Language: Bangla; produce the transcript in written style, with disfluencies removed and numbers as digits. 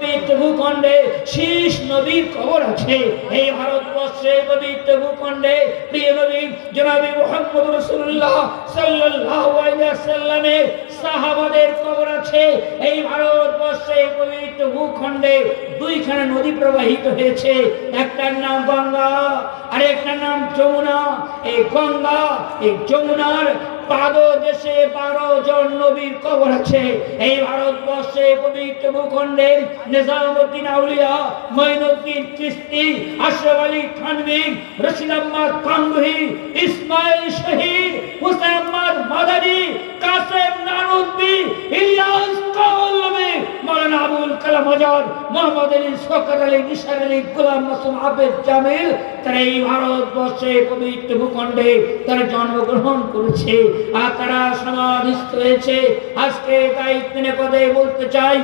পবিত্র ভূখণ্ডে শীষ নবীর কবর আছে। এই ভারতবর্ষে পবিত্র ভূখণ্ডে প্রিয় নবী জনাবে মুহাম্মদ রাসূলুল্লাহ সাল্লাল্লাহু আলাইহি ওয়াসাল্লামের সাহাবাদের কবর আছে। এই ভারতবর্ষে পবিত্র ভূখণ্ডে দুইখানা নদী প্রবাহিত হয়েছে, একটার নাম গঙ্গা আর একটার নাম যমুনা। এই গঙ্গা এই যমুনার পাদদেশে 12 জন নবীর কবর আছে। এই ভারতবর্ষে পবিত্র ভূখণ্ডে নিজামউদ্দিন আউলিয়া, মঈনুদ্দিন চিশতি, আশরাফ আলী থানভী, রশিদ আহমদ গাঙ্গুহি, ইসমাইল শহীদ, হুসাইন আহমদ মাদানী, কাসেম নানুতুবি, ইলিয়াস কাওয়ালবি, মাওলানা আবুল কালাম আজাদ, মোহাম্মদ আলী, শওকত আলী, নিসার আলী, গোলাম মাসুম আবেদ জামিল, তারা এই ভারতবর্ষে পবিত্র ভূখণ্ডে তারা জন্মগ্রহণ করেছে আর তারা সমাধিস্থ হয়েছে। আজকে তাই তিনি পদে বলতে চাই,